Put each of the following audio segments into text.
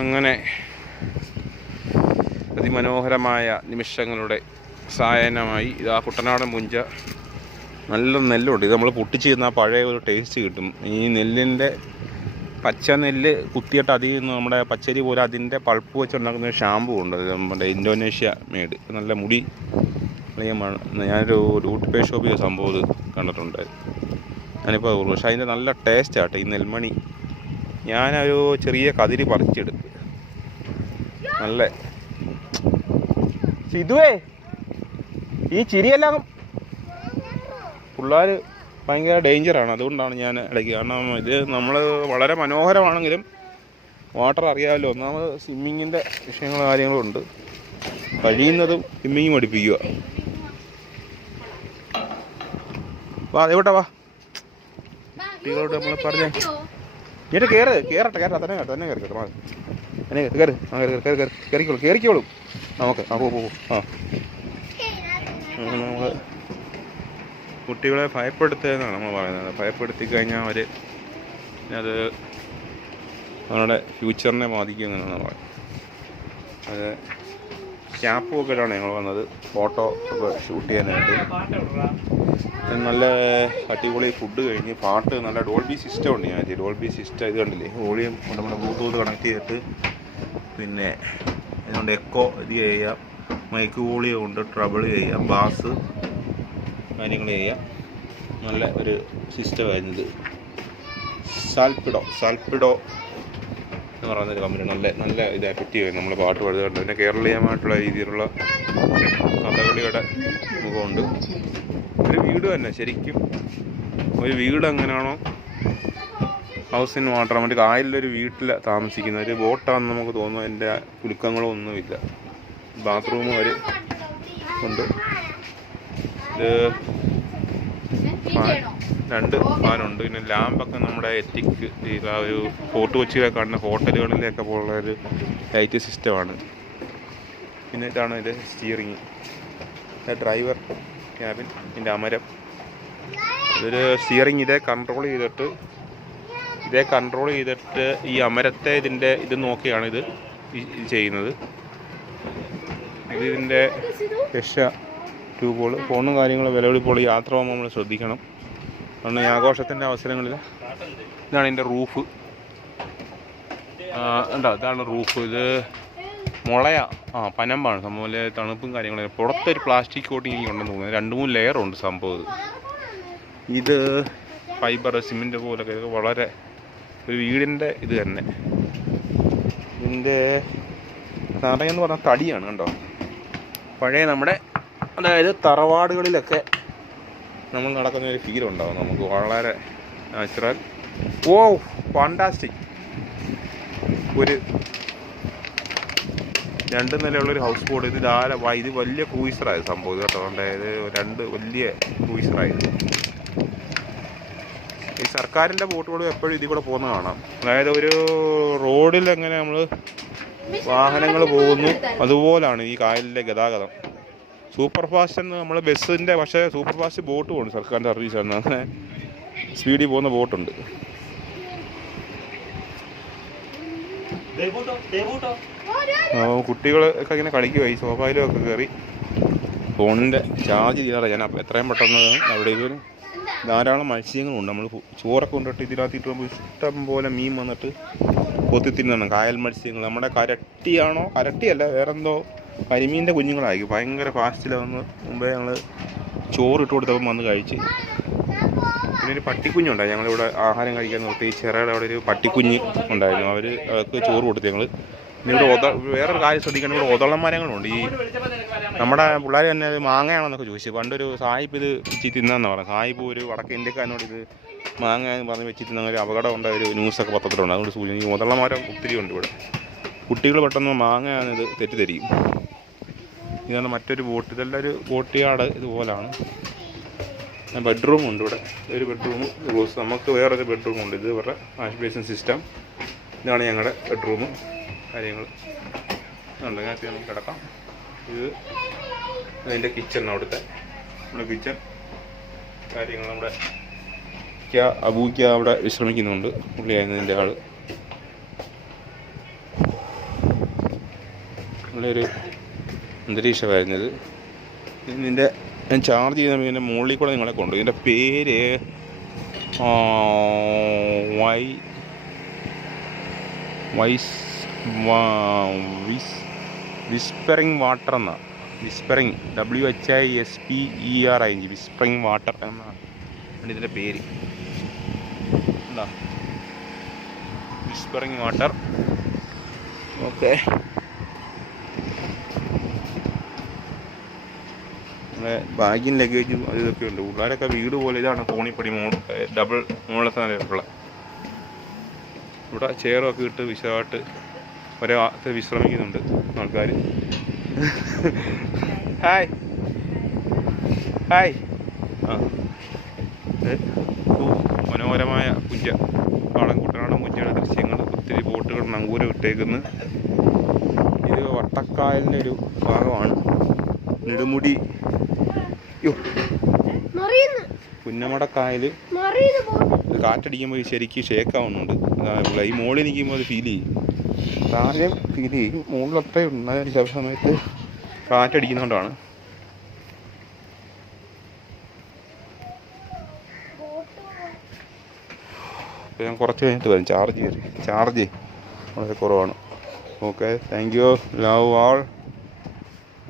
അങ്ങനെ അതിമനോഹരമായ നിമിഷങ്ങളുടെ സായനമായി ഇതാ കുട്ടനാടൻ പുഞ്ച. നല്ല നെല്ലുണ്ട്. ഇത് നമ്മൾ പൊട്ടിച്ച് ചെയ്യുന്ന ആ പഴയ ഒരു ടേസ്റ്റ് കിട്ടും. ഈ നെല്ലിൻ്റെ പച്ച നെല്ല് കുത്തിയിട്ട് അതിൽ നിന്ന് നമ്മുടെ പച്ചരി പോലെ അതിൻ്റെ പൾപ്പ് വെച്ചുണ്ടാക്കുന്ന ഒരു ഷാമ്പു ഉണ്ട്. അത് നമ്മുടെ ഇന്തോനേഷ്യ മേഡ്. നല്ല മുടി ഞാനൊരു ഡ്യൂട്ടി പേ ഷോപ്പിൽ സംഭവം ഇത് കണ്ടിട്ടുണ്ടായിരുന്നു. ഞാനിപ്പോൾ പക്ഷേ അതിൻ്റെ നല്ല ടേസ്റ്റാട്ടെ ഈ നെൽമണി. ഞാനൊരു ചെറിയ കതിരി പറിച്ചെടുത്ത് നല്ല ഇതുവേ ഈ ചിരിയെല്ലാം പിള്ളേർ ഭയങ്കര ഡേഞ്ചറാണ്. അതുകൊണ്ടാണ് ഞാൻ ഇടയ്ക്ക്, കാരണം ഇത് നമ്മൾ വളരെ മനോഹരമാണെങ്കിലും വാട്ടർ അറിയാമല്ലോ. ഒന്നാമത് സ്വിമ്മിങ്ങിൻ്റെ വിഷയങ്ങളും കാര്യങ്ങളും ഉണ്ട്. കഴിയുന്നതും സ്വിമ്മിങ് പഠിപ്പിക്കുക. വാ എവിട്ടാ വാ കുട്ടികളോട് നമ്മൾ പറഞ്ഞേ എന്നിട്ട് കയറട്ടെ തന്നെ കയറിക്കോളും നമുക്ക്. ആ പോകും നമ്മൾ കുട്ടികളെ ഭയപ്പെടുത്തുകയെന്നാണ് നമ്മൾ പറയുന്നത്. ഭയപ്പെടുത്തി കഴിഞ്ഞാൽ അവർ അത് അവരുടെ ഫ്യൂച്ചറിനെ ബാധിക്കുമെന്നാണ് പറയുന്നത്. അത് ക്യാപ്പും ഒക്കെയാണ് ഞങ്ങൾ വന്നത് ഫോട്ടോ ഒക്കെ ഷൂട്ട് ചെയ്യാനായിട്ട്. നല്ല അടിപൊളി ഫുഡ് കഴിഞ്ഞ് പാട്ട് നല്ല ഡോൾബി സിസ്റ്റം ഉണ്ട്. ഞാൻ ഡോൾബി സിസ്റ്റം ഇത് കണ്ടില്ലേ, വോളിയം നമ്മുടെ ബ്ലൂടൂത്ത് കണക്ട് ചെയ്തിട്ട് പിന്നെ അതുകൊണ്ട് എക്കോ ഇത് ചെയ്യാം, മൈക്ക് വോളിയം ഉണ്ട്, ട്രബിൾ ചെയ്യാം, ബാസ് കാര്യങ്ങൾ ചെയ്യാം. നല്ല ഒരു സിസ്റ്റമായിരുന്നത്. സാൽപ്പിഡോ എന്ന് പറയുന്നൊരു കമ്പനി. നല്ല ഇത് എഫക്റ്റീവ് ആയി നമ്മൾ പാട്ട് പാടുന്നുണ്ട്. പിന്നെ കേരളീയമായിട്ടുള്ള രീതിയിലുള്ള കഥകളിയുടെ മുഖമുണ്ട്. ഒരു വീട് തന്നെ ശരിക്കും ഒരു വീട് എങ്ങനെയാണോ ഹൗസ് ഇൻ വാട്ടർ, മറ്റേ കായലിലൊരു വീട്ടിൽ താമസിക്കുന്ന ഒരു ബോട്ടാണെന്ന് നമുക്ക് തോന്നുന്നു. അതിൻ്റെ കുലുക്കങ്ങളൊന്നുമില്ല. ബാത്റൂം വരെ ഉണ്ട്. ഇത് 2 ഫാനുണ്ട്. പിന്നെ ലാമ്പൊക്കെ നമ്മുടെ എത്തിക്ക് ഒരു ഫോർട്ട് കൊച്ചിയിലെ കാണുന്ന ഹോട്ടലുകളിലൊക്കെ പോലുള്ള ഒരു ലൈറ്റ് സിസ്റ്റമാണ്. പിന്നെ ഇതാണ് ഇത് സ്റ്റിയറിങ്, ഡ്രൈവർ ക്യാബിൻ, ഇതിൻ്റെ അമരം. ഇതൊരു സ്റ്റിയറിങ് ഇതേ കൺട്രോൾ ചെയ്തിട്ട് ഈ അമരത്തെ ഇത് നോക്കിയാണ് ഇത് ചെയ്യുന്നത്. ഇതിൻ്റെ രക്ഷ ട്യൂബുകൾ, ഫോണും കാര്യങ്ങളും വിലപിടിപ്പോൾ യാത്ര പോകുമ്പോൾ നമ്മൾ ശ്രദ്ധിക്കണം. കാരണം ഈ ആഘോഷത്തിൻ്റെ അവസരങ്ങളിൽ ഇതാണ് ഇതിൻ്റെ റൂഫ്. ഇതാണ് റൂഫ്. ഇത് മുളയാ പനമ്പാണ് സംഭവം. പോലെ തണുപ്പും കാര്യങ്ങളും. പുറത്തൊരു പ്ലാസ്റ്റിക് കോട്ടിങ് ഉണ്ടെന്ന് തോന്നുന്നത്. 2-3 ലെയറുണ്ട് സംഭവം. ഇത് ഫൈബർ സിമെൻറ്റ് പോലൊക്കെ വളരെ ഒരു വീടിൻ്റെ ഇത് തന്നെ. ഇതിൻ്റെ തറയെന്ന് പറഞ്ഞാൽ തടിയാണ് കണ്ടോ. പഴയ നമ്മുടെ അതായത് തറവാടുകളിലൊക്കെ നമ്മൾ നടക്കുന്ന ഒരു ഫീൽ ഉണ്ടാവും നമുക്ക്. വളരെ നാച്ചുറൽ. ഫാന്റാസ്റ്റിക്. ഒരു 2 നിലയുള്ളൊരു ഹൗസ് ബോട്ട്. ഇത് ഇത് വലിയ ക്രൂയിസറായത് സംഭവം കേട്ടോ. അതായത് 2 വലിയ ക്രൂയിസറായത്. ഈ സർക്കാരിൻ്റെ ബോട്ടുകളും എപ്പോഴും ഇതിൽ കൂടെ പോകുന്നത് കാണാം. അതായത് ഒരു റോഡിൽ എങ്ങനെ നമ്മൾ വാഹനങ്ങൾ പോകുന്നു അതുപോലാണ് ഈ കായലിലെ ഗതാഗതം. സൂപ്പർ ഫാസ്റ്റ് എന്ന് നമ്മൾ ബസ്സിൻ്റെ, പക്ഷേ സൂപ്പർ ഫാസ്റ്റ് ബോട്ട് പോകുന്നു. സർക്കാരിൻ്റെ സർവീസാണ്. അങ്ങനെ സ്പീഡിൽ പോകുന്ന ബോട്ടുണ്ട്. കുട്ടികളൊക്കെ ഇങ്ങനെ കളിക്കുമായി സ്വാഭാവികമൊക്കെ കയറി. ഫോണിൻ്റെ ചാർജ് ചെയ്യാറ് ഞാൻ എത്രയും പെട്ടെന്ന്. അവിടെ ഇതൊരു ധാരാളം മത്സ്യങ്ങളുണ്ട്. നമ്മൾ ചോറൊക്കെ കൊണ്ടിട്ട് ഇതിനകത്തിട്ട് ഇഷ്ടം പോലെ മീൻ വന്നിട്ട് കൊത്തി തിന്നണം. കായൽ മത്സ്യങ്ങൾ. നമ്മുടെ കരട്ടിയല്ല വേറെന്തോ കരിമീൻ്റെ കുഞ്ഞുങ്ങളായിരിക്കും. ഭയങ്കര ഫാസ്റ്റിൽ വന്ന് മുമ്പേ ഞങ്ങൾ ചോറ് ഇട്ട് കൊടുത്തപ്പം വന്ന് കഴിച്ച്. പിന്നെ ഒരു പട്ടിക്കുഞ്ഞുണ്ടായി. ഞങ്ങളിവിടെ ആഹാരം കഴിക്കാൻ നിർത്തി. ചെറയുടെ അവിടെ ഒരു പട്ടിക്കുഞ്ഞ് ഉണ്ടായിരുന്നു. അവർക്ക് ചോറ് കൊടുത്തു ഞങ്ങൾ. പിന്നെ ഇവിടെ വേറൊരു കാര്യം ശ്രദ്ധിക്കണം, ഇവിടെ ഒതളം മരങ്ങളുണ്ട്. ഈ നമ്മുടെ പിള്ളേർ തന്നെ മാങ്ങയാണെന്നൊക്കെ ചോദിച്ചു. പണ്ടൊരു സായിപ്പ് ഇത് വെച്ച് തിന്നാന്ന് പറഞ്ഞു. സായിപ്പ് ഒരു വടക്കേ ഇന്ത്യക്കാരനോട് ഇത് മാങ്ങ എന്ന് പറഞ്ഞ് വെച്ച് തിന്ന ഒരു അപകടം ഉണ്ടായ ഒരു ന്യൂസൊക്കെ പത്രത്തിലുണ്ട്. അതുകൊണ്ട് സൂചന ഈ ഒതളം മരം ഒത്തിരി ഉണ്ട് ഇവിടെ. കുട്ടികൾ പെട്ടെന്ന് മാങ്ങയാണിത് തെറ്റിദ്ധരിക്കും. ഇതാണ് മറ്റൊരു ബോട്ട്. ഇതെല്ലാം ഒരു ബോട്ടിയാട് ഇതുപോലാണ്. ബെഡ്റൂമുണ്ട് ഇവിടെ. ഒരു ബെഡ്റൂം നമുക്ക് വേറൊരു ബെഡ്റൂമുണ്ട്. ഇത് ഇവരുടെ വാഷ് ബേസിൻ സിസ്റ്റം. ഇതാണ് ഞങ്ങളുടെ ബെഡ്റൂം കാര്യങ്ങൾ. അതിനകത്ത് നമുക്ക് കിടക്കാം. ഇത് അതിൻ്റെ കിച്ചൺ. അവിടുത്തെ നമ്മുടെ കിച്ചൺ കാര്യങ്ങൾ. നമ്മുടെ അബൂക്ക അവിടെ വിശ്രമിക്കുന്നുണ്ട്. പുള്ളിയായിരുന്നു ഇതിൻ്റെ ആൾ. നല്ലൊരു അന്തരീക്ഷമായിരുന്നു ഇത്. ഇതിൻ്റെ ഞാൻ ചാർജ് ചെയ്ത ഇതിൻ്റെ മുകളിൽ കൂടെ നിങ്ങളെ കൊണ്ടു. ഇതിൻ്റെ പേര് വിസ്പറിങ് വാട്ടർ എന്നാണ്. വിസ്പറിങ് WHISPERING വിസ്പറിങ് വാട്ടർ എന്നാണ് ഇതിൻ്റെ പേര്. എന്താ വിസ്പറിങ് വാട്ടർ. ഓക്കെ, ബാഗിൻ ലഗേജും അത് ഇതൊക്കെ ഉണ്ട്. പിള്ളേരൊക്കെ വീട് പോലെ ഇതാണ് കോണിപ്പടി ഡബിൾ മുകളിലത്തെ നിലയിലുള്ള. ഇവിടെ ചെയറൊക്കെ ഇട്ട് വിശദമായിട്ട് ഒരേ വിശ്രമിക്കുന്നുണ്ട് ആൾക്കാർ. Hi hi. ആ മനോഹരമായ കുട്ടനാടൻ പുഞ്ചയുടെ ദൃശ്യങ്ങൾ. ഒത്തിരി ബോട്ടുകൾ നങ്കൂരം ഇട്ടേക്കുന്നു. ഇത് വട്ടക്കായലിൻ്റെ ഒരു ഭാഗമാണ്. നെടുമുടി പുന്നമടക്കായൽ. ഇത് കാറ്റടിക്കുമ്പോൾ ശരിക്കും ഷേക്കാവുന്നുണ്ട്. ഈ മുകളിൽ നിൽക്കുമ്പോൾ അത് ഫീൽ ചെയ്യും, താഴെ ഫീൽ ചെയ്യും. മുകളിൽ അത്രയും ഉണ്ട്. ചില സമയത്ത് കാറ്റടിക്കുന്നതുകൊണ്ടാണ്. ഞാൻ കുറച്ച് കഴിഞ്ഞിട്ട് വരും. ചാർജ് വളരെ കുറവാണ്. Okay, thank you, love all.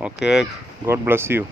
Okay, God bless you.